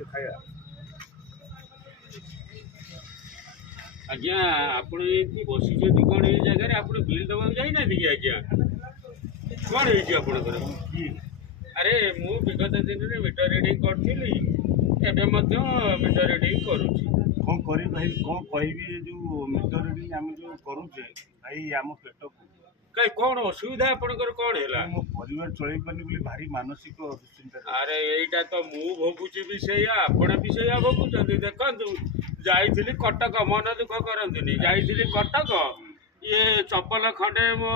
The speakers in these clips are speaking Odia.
ଟିକେ ଖାଇବା। ଆଜ୍ଞା ଆପଣ ଏମିତି ବସିଛନ୍ତି କ'ଣ ଏଇ ଜାଗାରେ? ଆପଣ ବିଲ୍ ଦେବାକୁ ଯାଇନାହାନ୍ତି କି ଆଜ୍ଞା? କ'ଣ ହେଇଛି ଆପଣଙ୍କର? ଆରେ ମୁଁ ବିଗତ ଦିନରେ ମିଟର ରିଡ଼ିଂ କରିଥିଲି, ଏବେ ମଧ୍ୟ ମିଟର ରିଡ଼ିଂ କରୁଛି। କ'ଣ କରିବି ଭାଇ, କ'ଣ କହିବି? ଏ ଯେଉଁ ମିଟର ରିଡ଼ିଂ ଆମେ ଯେଉଁ କରୁଛେ ଭାଇ, ଆମ ପେଟକୁ କାଇଁ କ'ଣ ଅସୁବିଧା ଆପଣଙ୍କର କ'ଣ ହେଲା? ମୋ ପରିବାର ଚଳେଇ ପାରୁନି ବୋଲି ଭାରି ମାନସିକ ଦୁଶ୍ଚିନ୍ତା। ଆରେ ଏଇଟା ତ ମୁଁ ଭୋଗୁଛି ବି ସେଇଆ, ଆପଣ ବି ସେଇଆ ଭୋଗୁଛନ୍ତି। ଦେଖନ୍ତୁ, ଯାଇଥିଲି କଟକ, ମନ ଦୁଃଖ କରନ୍ତୁନି, ଯାଇଥିଲି କଟକ, ଇଏ ଚପଲ ଖଣ୍ଡେ ମୋ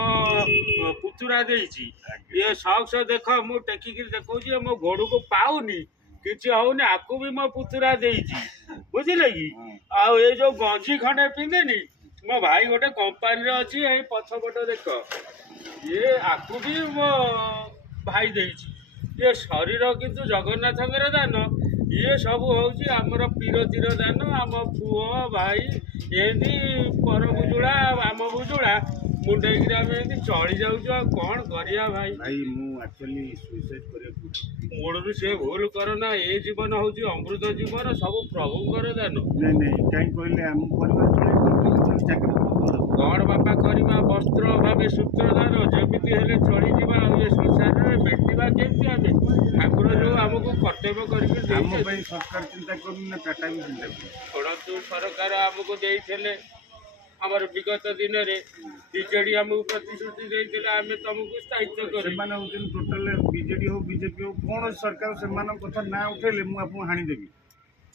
ପୁତୁରା ଦେଇଛି, ଇଏ ସକ୍ସ ଦେଖ ମୁଁ ଟେକିକିରି ଦେଖଉଛି, ମୋ ଗୋଡ଼କୁ ପାଉନି, କିଛି ହଉନି, ଆକୁ ବି ମୋ ପୁତୁରା ଦେଇଛି, ବୁଝିଲେ କି? ଆଉ ଏଇ ଯୋଉ ଗଞ୍ଜି ଖଣ୍ଡେ ପିନ୍ଧିନି, ମୋ ଭାଇ ଗୋଟେ କମ୍ପାନୀରେ ଅଛି, ଏଇ ପଛପଟ ଦେଖ, ଇଏ ଆକୁ ବି ମୋ ଭାଇ ଦେଇଛି। ଇଏ ଶରୀର କିନ୍ତୁ ଜଗନ୍ନାଥଙ୍କର ଦାନ, ଇଏ ସବୁ ହେଉଛି ଆମର ପିରତିର ଦାନ। ଆମ ପୁଅ ଭାଇ ଏମିତି ପର ବୁଜୁଳା, ଆମ ବୁଜୁଳା ମୁଣ୍ଡେଇକିରି ଆମେ ଏମିତି ଚଳି ଯାଉଛୁ। ଆଉ କ'ଣ କରିବା ଭାଇ? ଭାଇ ମୁଁ ଆକ୍ଚୁଆଲି ସୁଇସାଇଡ୍ କରିବାକୁ ମୂଳରୁ ସେ ଭୁଲ କରନା। ଏ ଜୀବନ ହେଉଛି ଅମୃତ ଜୀବନ, ସବୁ ପ୍ରଭୁଙ୍କର ଦାନ। ନାଇଁ ନାଇଁ, କାହିଁ କହିଲେ ଆମ ପରିବାର ଚଳେଇ ପାରୁନି, ଚାକିରି କ'ଣ ବାପା କରିବା? ବସ୍ତ୍ର ଅଭାବେ ସୂତ୍ରଧାର, ଯେମିତି ହେଲେ ଚଳିଯିବା। ଆଉ ଏ ସଂସାରରେ ମେଣ୍ଟିବା କେମିତି ଆମେ? ଠାକୁର ଯେଉଁ ଆମକୁ କର୍ତ୍ତବ୍ୟ କରିକି ଆମ ଦେଇଛନ୍ତି। ପାଇଁ ସରକାର ଚିନ୍ତା କରୁନି ନା ଟାଟା ବି ଚିନ୍ତା କରୁନି। ଶୁଣନ୍ତୁ, ସରକାର ଆମକୁ ଦେଇଥିଲେ, ଆମର ବିଗତ ଦିନରେ ବିଜେଡି ଆମକୁ ପ୍ରତିଶ୍ରୁତି ଦେଇଥିଲେ, ଆମେ ତମକୁ ସ୍ଥାୟିତ୍ୱ କରିବୁ। ସେମାନେ ହେଉଛନ୍ତି ଟୋଟାଲ ବିଜେଡି ହଉ ବିଜେପି ହଉ କୌଣସି ସରକାର ସେମାନଙ୍କ କଥା ନାଁ ଉଠେଇଲେ ମୁଁ ଆପଣଙ୍କୁ ହାଣିଦେବି।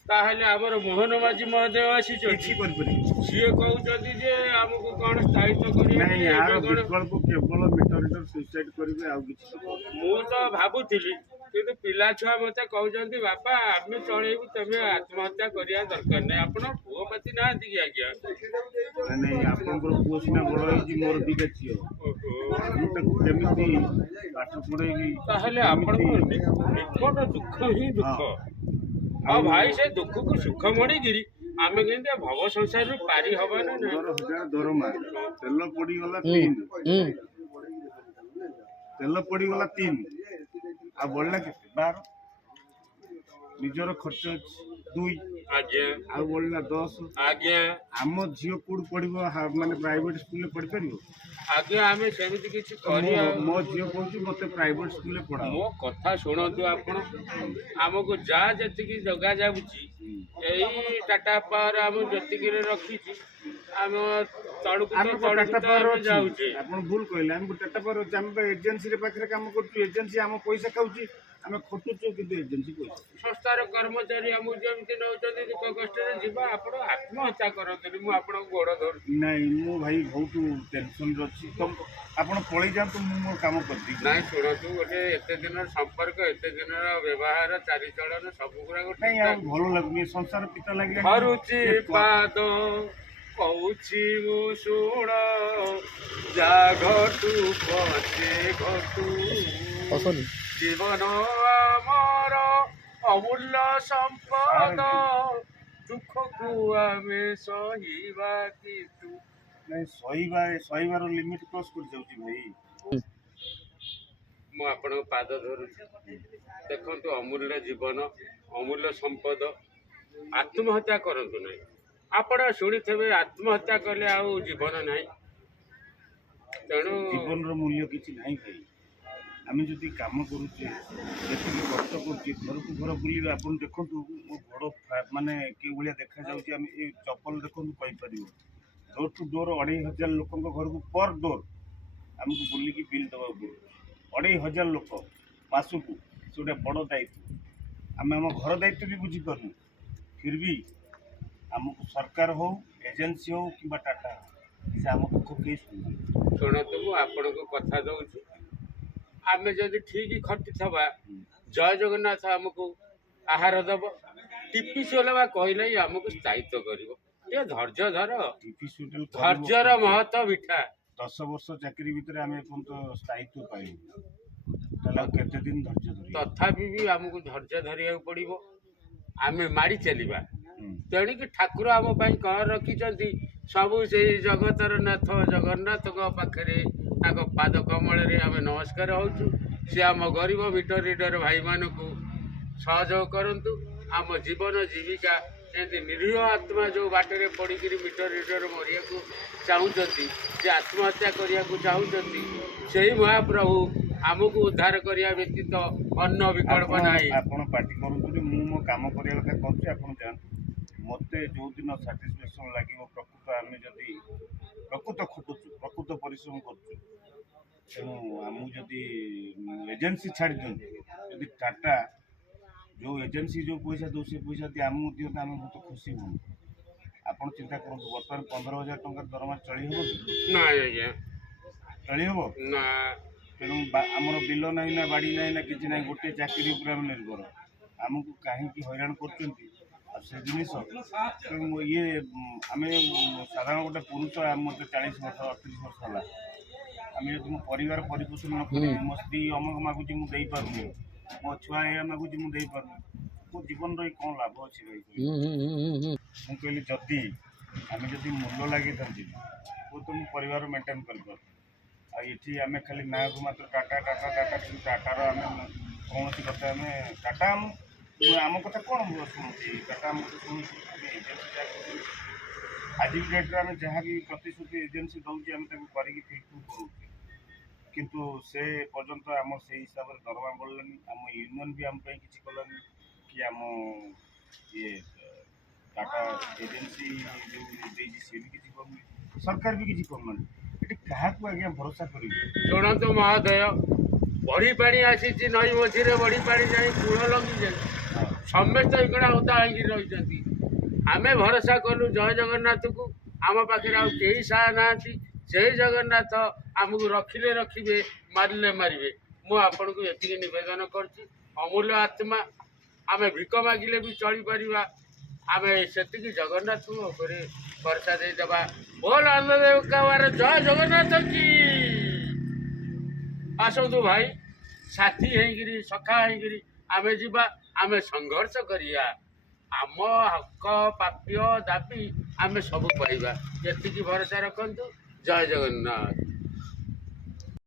ତାହେଲେ ଆମର ମୋହନ ମାଝୀ ମହୋଦୟ ଆସିଛନ୍ତି, କିଛି କରିପାରିବି। ସିଏ କହୁଛନ୍ତି ଯେ ଆମକୁ କ'ଣ ସ୍ଥାୟିତ୍ୱ ନାଇଁ, କରିବେ। ଏହାର ବିକଳ୍ପ କେବଳ ମିଟର ସୁଇସାଇଡ୍ କରିବେ, ଆଉ କିଛି ମୁଁ ତ ଭାବୁଥିଲି, କିନ୍ତୁ ପିଲା ଛୁଆ ମୋତେ କହୁଛନ୍ତି ବାପା ଆମେ ଚଳେଇବୁ, ତମେ ଆତ୍ମହତ୍ୟା କରିବା ଦରକାର ନାହିଁ। ଆପଣ ପୁଅ ପାତି ନାହାନ୍ତି କି ଆଜ୍ଞା? ନାଇଁ, ଆପଣଙ୍କର ପୁଅ ସିନା ବଡ଼ ହେଇଛି, ମୋର ଦିଟା ଝିଅ, ମୁଁ ତାକୁ କେମିତି ପାଠ ପଢ଼େଇବି? ତାହେଲେ ଆପଣଙ୍କ ନିକଟ ଦୁଃଖ ହିଁ ଦୁଃଖ। ଆଉ ଭାଇ, ସେ ଦୁଃଖକୁ ସୁଖ ମଣିକିରି ଆମେ କେମିତି ଭବ ସଂସାରରୁ ପାରି ହବା ନା ନାହିଁ? 15,000 ଦରମା, ତେଲ ପଡ଼ିଗଲା 3, ତେଲ ପଡ଼ିଗଲା 3, ଆଉ ବଳିଲା କେତେ? 12। ନିଜର ଖର୍ଚ୍ଚ ଅଛି 2, ଆଜ୍ଞା ଆଉ ବଳିଲା 10। ଆଜ୍ଞା ଆମ ଝିଅ କୋଉଠି ପଢ଼ିବ? ମାନେ ପ୍ରାଇଭେଟ ସ୍କୁଲରେ ପଢ଼ିପାରିବ? ଆଜ୍ଞା, ଆମେ ସେମିତି କିଛି କରିବା। ମୋ ଝିଅ କହୁଛି ମୋତେ ପ୍ରାଇଭେଟ ସ୍କୁଲରେ ପଢ଼ାଅ। ମୋ କଥା ଶୁଣନ୍ତୁ ଆପଣ, ଆମକୁ ଯାହା ଯେତିକି ଜଗା ଯାଉଛି, ଏଇ ଟାଟା ପାୱାର ଆମେ ଯେତିକିରେ ରଖିଛି, ଆମ ତଳକୁ ତ ତଳକୁ ତ ଆମେ ଯାଉଛେ। ଆପଣ ଭୁଲ କହିଲେ, ଆମେ ଟାଟା ପାୱାର ଅଛି, ଆମେ ଏଜେନ୍ସିରେ ପାଖରେ କାମ କରୁଛୁ, ଏଜେନ୍ସି ଆମ ପଇସା ଖାଉଛି, ଆମେ ଖଟୁଛୁ, କିନ୍ତୁ ଏଜେନ୍ସି ପଇସା। ସଂସ୍ଥାର କର୍ମଚାରୀ ଆମକୁ ଯେମିତି ନେଉଛନ୍ତି, ଦୁଃଖ କଷ୍ଟରେ ଯିବା। ଆପଣ ଆତ୍ମହତ୍ୟା କରନ୍ତୁନି, ମୁଁ ଆପଣଙ୍କୁ ଗୋଡ଼ ଧରୁଛି। ନାଇଁ, ମୁଁ ଭାଇ ବହୁତ ଟେନସନରେ ଅଛି, ତ ଆପଣ ପଳେଇ ଯାଆନ୍ତୁ, ମୁଁ ମୋର କାମ କରିଦେବି। ନାଇଁ ଶୁଣନ୍ତୁ, ଗୋଟେ ଏତେ ଦିନର ସମ୍ପର୍କ, ଏତେ ଦିନର ବ୍ୟବହାର, ଚାଲିଚଳନ ସବୁ ଗୁଡ଼ା ଗୋଟେ ନାଇଁ, ଆଉ ଭଲ ଲାଗୁନି, ସଂସାର ପିତା ଲାଗିଲା। ଧରୁଛି ପାଦ, କହୁଛି ମୁଁ ଶୁଣ, ଯା ଘଟୁ ପଛେ ଘଟୁ, ଜୀବନ ଆମର ଅମୂଲ୍ୟ ସମ୍ପଦ, ଦୁଃଖକୁ ଆମେ ସହିବା କିନ୍ତୁ। ନାଇଁ, ସହିବାର ଲିମିଟ କ୍ରସ୍ କରିଯାଉଛି ଭାଇ। ମୁଁ ଆପଣଙ୍କ ପାଦ ଧରୁଛି, ଦେଖନ୍ତୁ, ଅମୂଲ୍ୟ ଜୀବନ, ଅମୂଲ୍ୟ ସମ୍ପଦ, ଆତ୍ମହତ୍ୟା କରନ୍ତୁ ନାହିଁ। ଆପଣ ଶୁଣିଥିବେ, ଆତ୍ମହତ୍ୟା କଲେ ଆଉ ଜୀବନ ନାହିଁ। ତେଣୁ ଜୀବନର ମୂଲ୍ୟ କିଛି ନାହିଁ ଭାଇ। ଆମେ ଯଦି କାମ କରୁଛେ, ଯେତିକି କଷ୍ଟ କରୁଛେ, ଘରକୁ ଘର ବୁଲିବେ, ଆପଣ ଦେଖନ୍ତୁ ମୋ ଘର ମାନେ କେଉଁ ଭଳିଆ ଦେଖାଯାଉଛି। ଆମେ ଏ ଚପଲ ଦେଖନ୍ତୁ କହିପାରିବ, ଡୋର୍ ଟୁ ଡୋର୍ 2,500 ଲୋକଙ୍କ ଘରକୁ ପର୍ ଡୋର୍ ଆମକୁ ବୁଲିକି ବିଲ୍ ଦେବାକୁ ପଡ଼ିବ। 2,500 ଲୋକ ମାସକୁ, ସେ ଗୋଟେ ବଡ଼ ଦାୟିତ୍ୱ। ଆମେ ଆମ ଘର ଦାୟିତ୍ୱ ବି ବୁଝିପାରୁନୁ, ଫିର୍ ବି ଆମକୁ ସରକାର ହଉ, ଏଜେନ୍ସି ହଉ କିମ୍ବା ଟାଟା ହଉ, ସେ ଆମ ଦୁଃଖ କେହି ଶୁଣୁନାହାନ୍ତି। ଶୁଣନ୍ତୁ, ମୁଁ ଆପଣଙ୍କୁ କଥା ଦେଉଛି, ଆମେ ଯଦି ଠିକ୍ ଖଟିଥିବା, ଜୟ ଜଗନ୍ନାଥ ଆମକୁ ଆହାର ଦେବ। ଟିପି ସୋଲବା କହିଲେ ହିଁ ଆମକୁ ସ୍ଥାୟିତ୍ୱ କରିବ। ଟିକେ ଧୈର୍ଯ୍ୟ ଧର, ଧୈର୍ଯ୍ୟର ମହତ୍ଵ ମିଠା। 10 ବର୍ଷ ଚାକିରି ଭିତରେ ଆମେ ଏପର୍ଯ୍ୟନ୍ତ ସ୍ଥାୟିତ୍ୱ ପାଇବୁ, ତାହେଲେ ଆଉ କେତେ ଦିନ ଧୈର୍ଯ୍ୟ ଧରିବା? ତଥାପି ବି ଆମକୁ ଧୈର୍ଯ୍ୟ ଧରିବାକୁ ପଡ଼ିବ, ଆମେ ମାଡ଼ି ଚାଲିବା। ତେଣିକି ଠାକୁର ଆମ ପାଇଁ କ'ଣ ରଖିଛନ୍ତି, ସବୁ ସେଇ ଜଗତର ନାଥ ଜଗନ୍ନାଥଙ୍କ ପାଖରେ, ତାଙ୍କ ପାଦ କମଳରେ ଆମେ ନମସ୍କାର ହେଉଛୁ। ସେ ଆମ ଗରିବ ମିଟର ରିଡର ଭାଇମାନଙ୍କୁ ସହଯୋଗ କରନ୍ତୁ। आम जीवन जीविका एमती निरीह आत्मा जो बाटर पड़ी मीटर रीटर मरिया चाहते से आत्महत्या करने को चाहते से महाप्रभु आमको उद्धार करने व्यतीत अन्न विकल्प नहीं। आपण पार्टी करूँ मो काम करने कथा करुँच आप जानते मत जो दिन साटिस्फैक्शन लगे प्रकृत आम जदि प्रकृत खटुचु प्रकृत परिश्रम करुँ तेणु आमको जदि एजेन्सी छाड़ दिखती टाटा जो एजेन्सी जो पैसा दो से पैसा दी आमको दियो तो आम बहुत खुशी हूँ। आप चिंता करूँ बर्तमान 15,000 टंका दरमा चली हम ना आज्ञा चली हम ना तेणु आमर बिल ना ना बाड़ी ना कि ना गोटे चाकरी निर्भर आमको कहीं हैरान कर से जिनिस तेणु ये आम साधारण गोटे पुरुष मत 40 वर्ष 38 वर्ष है आम जो मो परिवार परिपोषण न करी मो स्त्री अमक मागुची मुझे पार्नी मो छुआ या मागुची मुझे पार्नी मो जीवन रही कौन लाभ अच्छी रही मुझे कहली जदि आम जदि मूल्य लगे था तो तुम परिवार मेंटेन कर ये आम खाली ना को मात्र टाटा टाटा टाटा टाटार आम कौन कथा आम टाटा आम कथा कौन शुणुची टाटा आम शुणुची आज डेट्रे आम जहाँ भी प्रतिश्रुति एजेन्सी दौर आम करूँ किंतु से पर्यंत आम से हिसाब से दरमा बढ़लानी आम यूनियन भी आम किसी कलानी कि आम ये टाटा एजेन्सी जो सी भी किसी कर सरकार भी किसी करना क्या आज्ञा भरोसा करेंगे शुणु महोदय बड़ी पानी आसी नई मझीरे बड़ी पानी जाए कूल लगी जाए समस्त इकड़ा उदा रही आम भरोसा कलु जय जगन्नाथ को आम पाखे आई सा ना से जगन्नाथ आमको रखिले रखिए मारिले मारे मुझे को ये नवेदन करची अमूल्य आत्मा आम भिक मागिले भी चली पारिबा आम से जगन्नाथ भरोसा देदेबा बोल आनंद कावार जय जगन्नाथ की आसतु भाई साथी होगी सखा होगी आम जीवा आम संघर्ष करिया आम हक प्राप्य दाबी आम सब पाइबा ये भरोसा रखु जय जगन्नाथ।